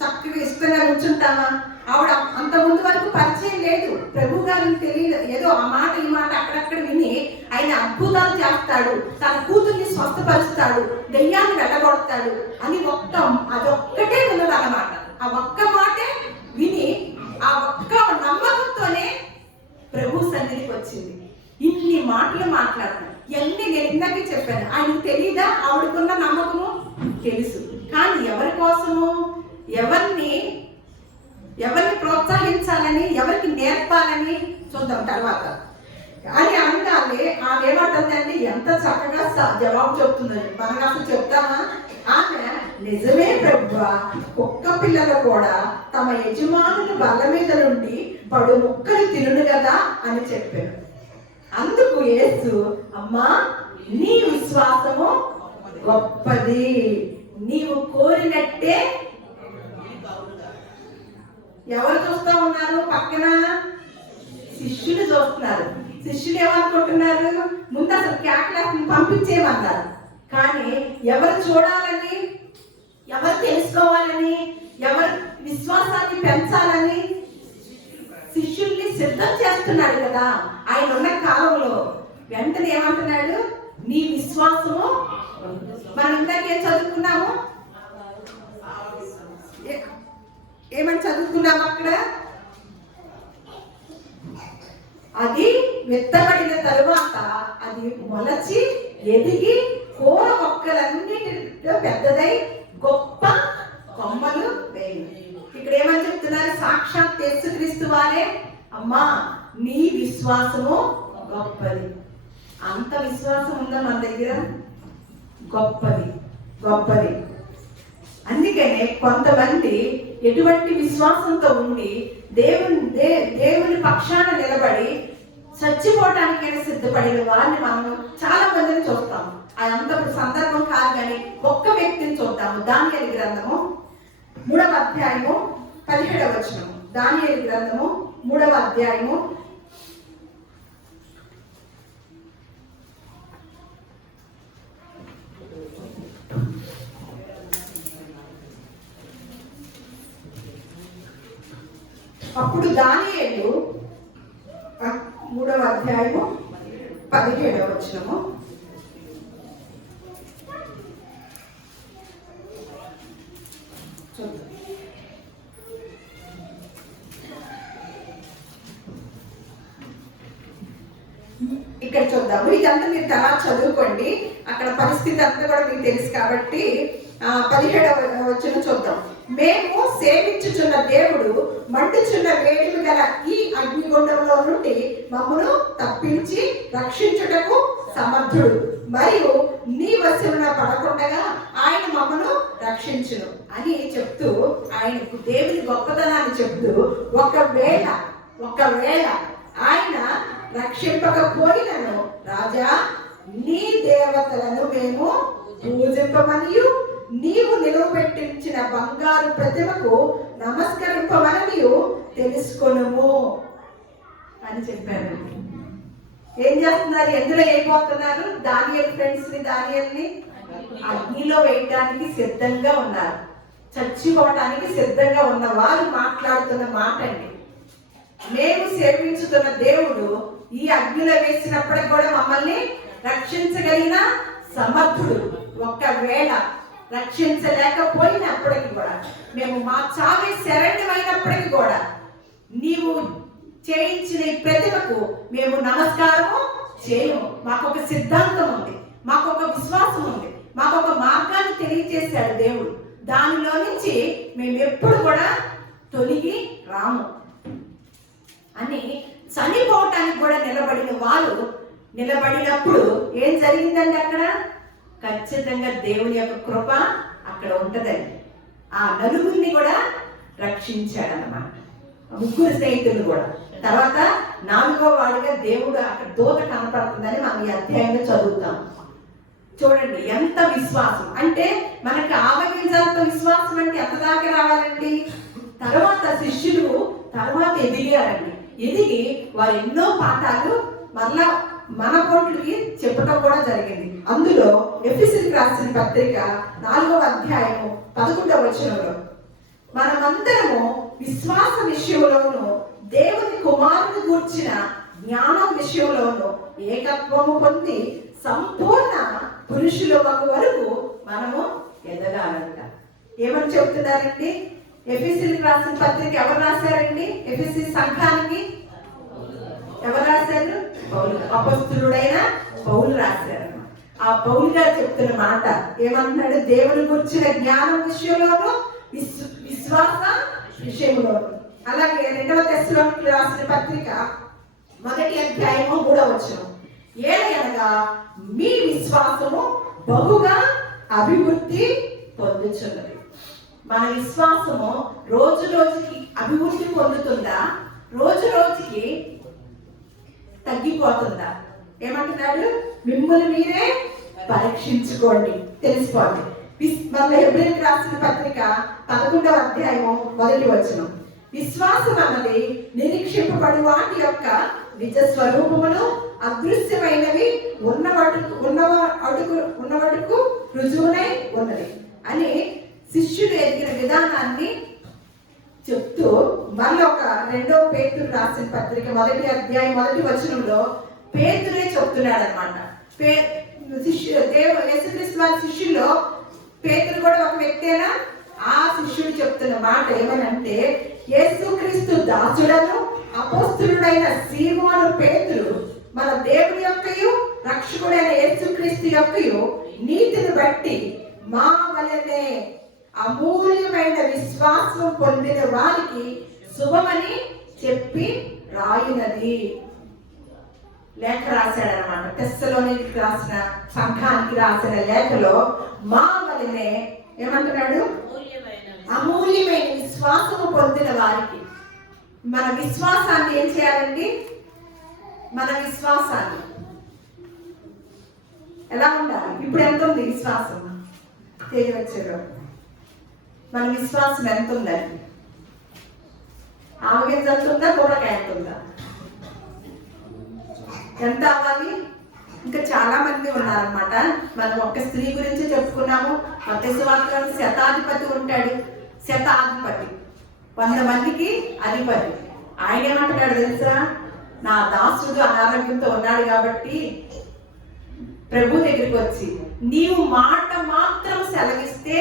చక్కగా ఇష్టంగా నుంచుంటామా? ఆవిడ అంత ముందు వరకు పరిచయం లేదు, ప్రభు గారికి తెలియదు. ఏదో ఆ మాట ఈ మాట అక్కడక్కడ విని ఆయన అద్భుతాలు చేస్తాడు, తన కూతుర్ని స్వస్థపరుస్తాడు, దెయ్యాన్ని వెళ్ళగొడతాడు అని అదొక్కటే ఉన్నది అన్నమాట. ఆ ఒక్క మాటే విని ఆ ఒక్క నమ్మకంతోనే ప్రభు సన్నిధికి వచ్చింది. ఇన్ని మాటలు మాట్లాడతాను. ఇవన్నీ నేను ఇందాకే చెప్పాను. ఆయనకు తెలియదా? ఆవిడకున్న నమ్మకము తెలుసు. కానీ ఎవరి కోసము, ఎవరిని ప్రోత్సహించాలని, ఎవరికి నేర్పాలని చూద్దాం తర్వాత అని అనగానే ఆమె ఏమంటుందండి? ఎంత చక్కగా జవాబు చెప్తుందండి. మనకు అసలు చెప్తామా? ఆమె నిజమే ప్రభువా, కుక్క పిల్లలు కూడా తమ యజమానుల బల్ల మీద నుండి పడు ముక్కలు తినును కదా అని చెప్పారు. అందుకు యేసు, అమ్మా నీ విశ్వాసము గొప్పది, నీవు కోరినట్టే. ఎవరు చూస్తూ ఉన్నారు? పక్కన శిష్యులు చూస్తున్నారు. శిష్యులు ఏమనుకుంటున్నారు? ముందు అసలు కేకలేసి పంపించేయమన్నారు. కానీ ఎవరు చూడాలని, ఎవరు తెలుసుకోవాలని, ఎవరు విశ్వాసాన్ని పెంచాలని శిష్యుల్ని సిద్ధం చేస్తున్నాడు కదా ఆయన ఉన్న కాలంలో. వెంటనే ఏమంటున్నాడు? నీ విశ్వాసము. మనం ఇందాక చదువుకున్నాము, ఏమని చదువుకున్నాము అక్కడ? అది విత్తబడిన తరువాత అది మొలచి ఎదిగి కూర మొక్కలన్నిటిలో పెద్దదై గొప్ప కొమ్మలు వేయి. ఇక్కడ ఏమని చెప్తున్నారు? సాక్షాత్ యేసుక్రీస్తు వారే, అమ్మా నీ విశ్వాసము గొప్పది. అంత విశ్వాసం ఉందా మన దగ్గర? గొప్పది, గొప్పది. అందుకనే కొంతమంది ఎటువంటి విశ్వాసంతో ఉండి దేవుని పక్షాన నిలబడి చచ్చిపోవటానికైనా సిద్ధపడిన వారిని మనం చాలా మందిని చూస్తాము. అదంతా సందర్భం కాదు, కానీ ఒక్క వ్యక్తిని చూద్దాము. దానియేలు గ్రంథము 3వ అధ్యాయము 17వ వచనము. దానియేలు గ్రంథము 3వ అధ్యాయము అప్పుడు దానియేలు 3వ అధ్యాయము 17వ వచనము. ఇక్కడ చూద్దాము. ఇదంతా మీరు తర్వాత చదువుకోండి, అక్కడ పరిస్థితి అంతా కూడా మీకు తెలుసు కాబట్టి 17వ వచనం చూద్దాం. మేము సేవించుచున్న దేవుడు మండుచున్న వేడిమి గల ఈ అగ్నిగుండంలో నుండి మమ్మను తప్పించి రక్షించుటకు సమర్థుడు, మరియు నీ వశమున పడకుండగా ఆయన మమ్మను రక్షించును అని చెప్తూ, ఆయనకు దేవుని గొప్పతనాన్ని చెప్తూ, ఒకవేళ ఆయన రక్షింపకపోయినను రాజా నీ దేవతలను మేము పూజింపమనియు నీవు నిలువబెట్టించిన బంగారు ప్రతిమకు నమస్కరింపమనియు తెలుసుకొనుము అని చెప్పారు. ఏం చేస్తున్నారు? ఎందులో అయిపోతున్నారు? దానియేలు ఫ్రెండ్స్ ని, దానియేలుని అగ్నిలో వేయడానికి సిద్ధంగా ఉన్నారు. చచ్చిపోవటానికి సిద్ధంగా ఉన్న వారు మాట్లాడుతున్న మాట అండి. మేము సేవించుతున్న దేవుడు ఈ అగ్నిలో వేసినప్పటికి కూడా మమ్మల్ని రక్షించగలిగిన సమర్థుడు. ఒకవేళ రక్షించలేకపోయినప్పటికీ కూడా, మేము మా చావి శరణ్యమైనప్పటికీ కూడా నీవు చేయించిన ఈ ప్రతిమకు మేము నమస్కారము చేయము. మాకు ఒక సిద్ధాంతం ఉంది, మాకు ఒక విశ్వాసం ఉంది, మాకు ఒక మార్గాన్ని తెలియజేశాడు దేవుడు. దానిలో నుంచి మేము ఎప్పుడు కూడా తొలగి రాము అని చనిపోవటానికి కూడా నిలబడిన వారు నిలబడినప్పుడు ఏం జరిగిందండి? అక్కడ ఖచ్చితంగా దేవుని యొక్క కృప అక్కడ ఉంటదండి. ఆ నలుగురిని కూడా రక్షించాడన్నమాట, ముగ్గురు స్నేహితులు కూడా. తర్వాత 4వ వాడిగా దేవుడు అక్కడ దూత కనపడుతుందని మనం ఈ అధ్యాయంలో చదువుతాం. చూడండి ఎంత విశ్వాసం అంటే, మనకి ఆవగింజంత విశ్వాసం అంటే ఎంత దాకా రావాలండి? తర్వాత శిష్యులు తర్వాత ఎదిగారండి. ఎదిగి వారు ఎన్నో పాఠాలు మరలా మన కోట్లకి చెప్పడం కూడా జరిగింది. అందులో ఎఫెసీయులకు రాసిన పత్రిక 4వ అధ్యాయము 11వ వచనంలో, మనమందరము విశ్వాస విషయంలోను దేవుని కుమారుని గూర్చిన జ్ఞానం విషయంలోను ఏకత్వము పొంది సంపూర్ణ పురుషుల వరకు మనము ఎదగాలంట. ఏమని చెప్తున్నారండి? ఎఫెసీయులకు రాసిన పత్రిక ఎవరు రాశారండి? ఎఫెసీ సంఘానికి ఎవరు రాశారు? పౌలు, అపొస్తలుడైన పౌలు రాశారు. ఆ పౌలు గారు చెప్తున్న మాట ఏమంటున్నాడు? దేవుని గురించిన జ్ఞానం విషయంలోను విశ్వాస విషయంలోను. అలాగే 2వ తెస్సలోనికీయులకు రాసిన పత్రిక 1వ అధ్యాయము 3వ వచనం, ఏలయనగా మీ విశ్వాసము బహుగా అభివృద్ధి పొందుచున్నది. మన విశ్వాసము రోజు రోజుకి అభివృద్ధి పొందుతుందా? రోజు రోజుకి తగ్గిపోతుందా? ఏమంటున్నాడు? మిమ్మల్ని మీరే పరీక్షించుకోండి, తెలుసుకోండి. మన హెబ్రీయులకు రాసిన పత్రిక 11వ అధ్యాయము 1వ వచనం, విశ్వాసం అన్నది నిరీక్షింపబడి వాటి యొక్క నిజ స్వరూపమును అదృశ్యమైనవి ఉన్నవాటుకు రుజువునై ఉన్నది అని శిష్యులు ఎదిగిన విధానాన్ని చెప్తూ, మళ్ళీ ఒక 2వ పేతురు రాసిన పత్రిక 1వ అధ్యాయం 1వ వచనంలో పేతురే చెప్తున్నాడు అనమాట. యేసుక్రీస్తు వారి శిష్యుల్లో పేతురు కూడా ఒక వ్యక్తేనా? ఆ శిష్యుడు చెప్తున్న మాట ఏమనంటే, యేసుక్రీస్తు దాసుడను అపోస్తలుడైన సీమోను పేతురు మన దేవుని యొక్కయు రక్షకుడైన యేసుక్రీస్తు యొక్కయు నీతిని బట్టి మా వలనే అమూల్యమైన విశ్వాసం పొందిన వారికి శుభమని చెప్పి రాయినది. లేఖ రాశాడనమాట. తెస్సలోనికీయులకు రాసిన సంఘానికి రాసిన లేఖలో మా వలనే ఏమంటున్నాడు? అమూల్యమైన విశ్వాసము పొందిన వారికి. మన విశ్వాసాన్ని ఏం చేయాలండి? మన విశ్వాసాన్ని ఎలా ఉండాలి? ఇప్పుడు ఎంత ఉంది విశ్వాసం? తెలియవచ్చారు. మన విశ్వాసం ఎంత ఉందండి? ఆవగింజ ఎంత ఉందా? కూరగాయ ఎంత ఉందా? ఎంత అవ్వాలి? ఇంకా చాలా మంది ఉన్నారనమాట. మనం ఒక్క స్త్రీ గురించి చెప్పుకున్నాము. మత్తయి వార్తలో శతాధిపతి ఉంటాడు. శతాధిపతి 100 మందికి అధిపతి. ఆయన ఏమంటున్నాడు తెలుసా? నా దాసుడు అనారోగ్యంతో ఉన్నాడు కాబట్టి ప్రభు దగ్గరికి వచ్చి నీవు మాట మాత్రం సెలవిస్తే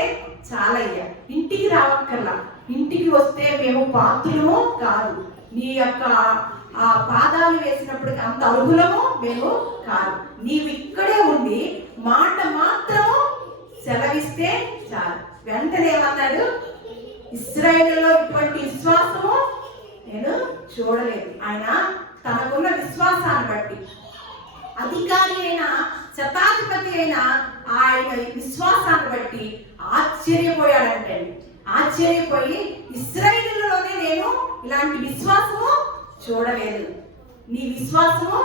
చాలయ్యా, ఇంటికి రావక్కర్లా, ఇంటికి వస్తే మేము పాత్రలము కాదు, నీ యొక్క ఆ పాదాలు వేసినప్పుడు అంత అర్హులము మేము కాదు, నీవు ఇక్కడే ఉండి మాట మాత్రము సెలవిస్తే చాలు. వెంటనే ఏమన్నాడు, ఇశ్రాయేలులో ఇటువంటి విశ్వాసము నేను చూడలేదు. ఆయన తనకున్న విశ్వాసాన్ని బట్టి, అధికారి అయిన శతాధిపతి అయిన ఆయన విశ్వాసాన్ని బట్టి ఆశ్చర్యపోయాడంటే, ఆశ్చర్యపోయి ఇశ్రాయేలులోనే నేను ఇలాంటి విశ్వాసము చూడలేదు, నీ విశ్వాసము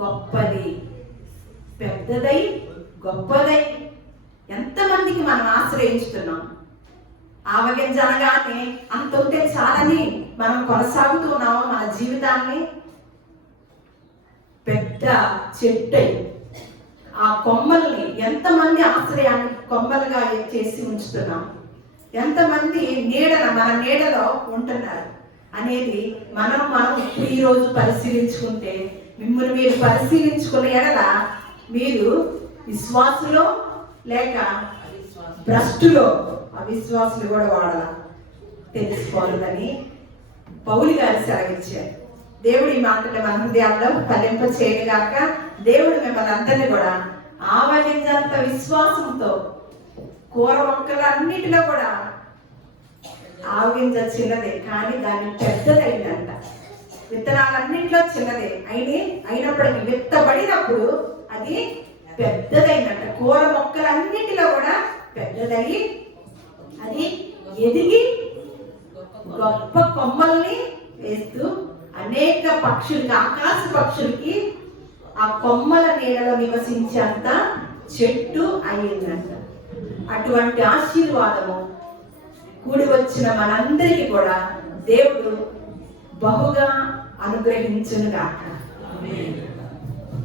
గొప్పది, పెద్దదై గొప్పదై. ఎంతమందికి మనం ఆశ్రయించుతున్నాం? ఆవగింజ అనగానే అంత ఉంటే చాలని మనం కొనసాగుతున్నాము మన జీవితాన్ని. పెద్ద చెట్టు ఆ కొమ్మల్ని ఎంతమంది ఆశ్రయాన్ని కొమ్మలుగా చేసి ఉంచుతున్నాం, ఎంతమంది మన నీడలో ఉంటున్నారు అనేది మనం ఈరోజు పరిశీలించుకుంటే, మిమ్మల్ని మీరు పరిశీలించుకునే ఎడల మీరు విశ్వాసులో లేక భ్రష్టులో, అవిశ్వాసులు కూడా వాడాల తెలుసుకోవాలని పౌలు గారు సెలవిచ్చారు. దేవుడి మాటలు మన హృదయాల్లో ఫలింప చేయగాక. దేవుడు మిమ్మల్ని అందరినీ కూడా ఆవగింజంత విశ్వాసంతో, కూర మొక్కలన్నిటిలో కూడా ఆవగింజ చిన్నదే కానీ దాన్ని పెద్దదైందంట. విత్తనాలన్నింటిలో చిన్నదే అయినప్పటికీ విత్తబడినప్పుడు అది పెద్దదైందంట. కూర మొక్కలన్నిటిలో కూడా పెద్దదై అది ఎదిగి గొప్ప కొమ్మల్ని వేస్తూ అనేక పక్షులకి, ఆకాశ పక్షులకి ఆ కొమ్మల నీడలో నివసించేంత చెట్టు అయ్యిందంట. అటువంటి ఆశీర్వాదము కూడి వచ్చిన మనందరికీ కూడా దేవుడు బహుగా అనుగ్రహించునుగాక.